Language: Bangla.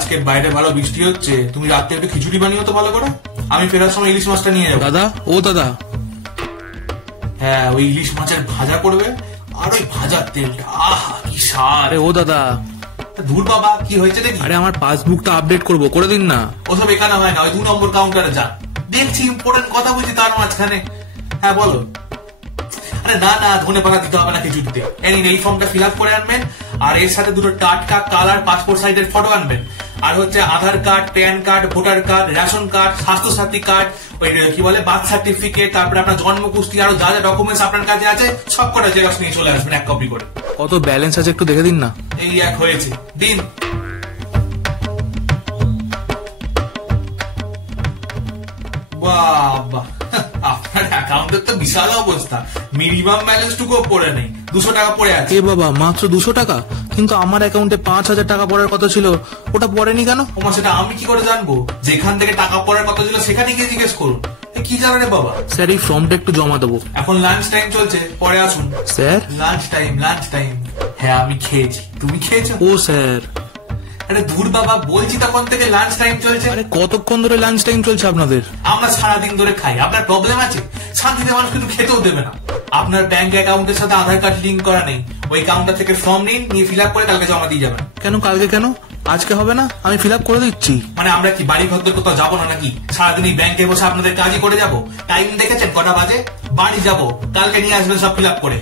আজকে বাইরে ভালো বৃষ্টি হচ্ছে, তুমি রাত্রে একটু খিচুড়ি বানিও তো ভালো করে, আমি ফেরার সময় ইলিশ মাছটা নিয়ে যাবো। দাদা, ও দাদা। হ্যাঁ, ওই ইলিশ মাছের ভাজা করবে, আর ওই ভাজার তেলটা আহা কি স্বাদ। আরে ও দাদা। ধুর বাবা, কি হয়েছে দেখি? আরে আমার পাসবুকটা আপডেট করবো, করে দিন না। ওসব এখানে হয় না, ওই 2 নম্বর কাউন্টারে যা। দেখছি ইম্পর্টেন্ট কথা বলছি তার মাঝখানে। হ্যাঁ বলো। আরে না না, ধনে পাতা দিতে হবে না খিচুড়িতে। এই ফর্মটা ফিল আপ করে আনবেন, আর এর সাথে দুটো টাটকা কালার পাসপোর্ট সাইজের ফটো আনবেন, আর হচ্ছে Aadhaar card, PAN card, voter card, ration card, Swasthya Sathi card, ওই কি বলে বার্থ সার্টিফিকেট, তারপরে আপনার জন্ম কুষ্টি, আরো যা যা ডকুমেন্টস আপনার কাছে আছে সব কটা জেরক্স নিয়ে চলে আসবেন 1 কপি করে। কত ব্যালেন্স আছে একটু দেখে দিন না। এই এক হয়েছে, দিন। বাবা, আপনার অ্যাকাউন্টের তো বিশাল অবস্থা, মিনিমাম ব্যালেন্স টুকুও পড়ে নেই, 200 টাকা পড়ে আছে। এ বাবা, মাত্র 200 টাকা? কিন্তু আমার অ্যাকাউন্টে 5000 টাকা পড়ার কথা ছিল, ওটা পড়েনি কেন? ওমা, সেটা আমি কি করে জানবো? যেখান থেকে টাকা পড়ার কথা ছিল সেখানে গিয়ে জিজ্ঞেস করুন। কি জানো রে বাবা? স্যার, এই ফর্মটা একটু জমা দেবো। এখন লাঞ্চ টাইম চলছে, পরে আসুন। Sir? Lunch time, lunch time. হ্যাঁ আমি খেয়েছি, তুমি খেয়েছো? ও স্যার। আরে দূর বাবা, বলছি তখন থেকে লাঞ্চ টাইম চলছে। আরে কতক্ষণ ধরে লাঞ্চ টাইম চলছে আপনাদের? আমরা সারাদিন ধরে খাই, আপনার প্রবলেম আছে? শান্তিতে মানুষ কিন্তু খেতেও দেবে না। আপনার ব্যাংক অ্যাকাউন্টের সাথে আধার কার্ড লিঙ্ক করা নেই, ওই কাউন্টার থেকে ফর্ম নিন, নিয়ে ফিল আপ করে কালকে জমা দিয়ে যাবেন। কেন কালকে কেন? আজকে হবে না? আমি ফিল আপ করে দিচ্ছি। মানে আমরা কি বাড়ি ঘর কোথাও যাবো না নাকি? সারাদিন এই ব্যাংকে বসে আপনাদের কাজই করে যাবো? টাইম দেখেছেন কটা বাজে? বাড়ি যাবো, কালকে নিয়ে আসবেন সব ফিল আপ করে।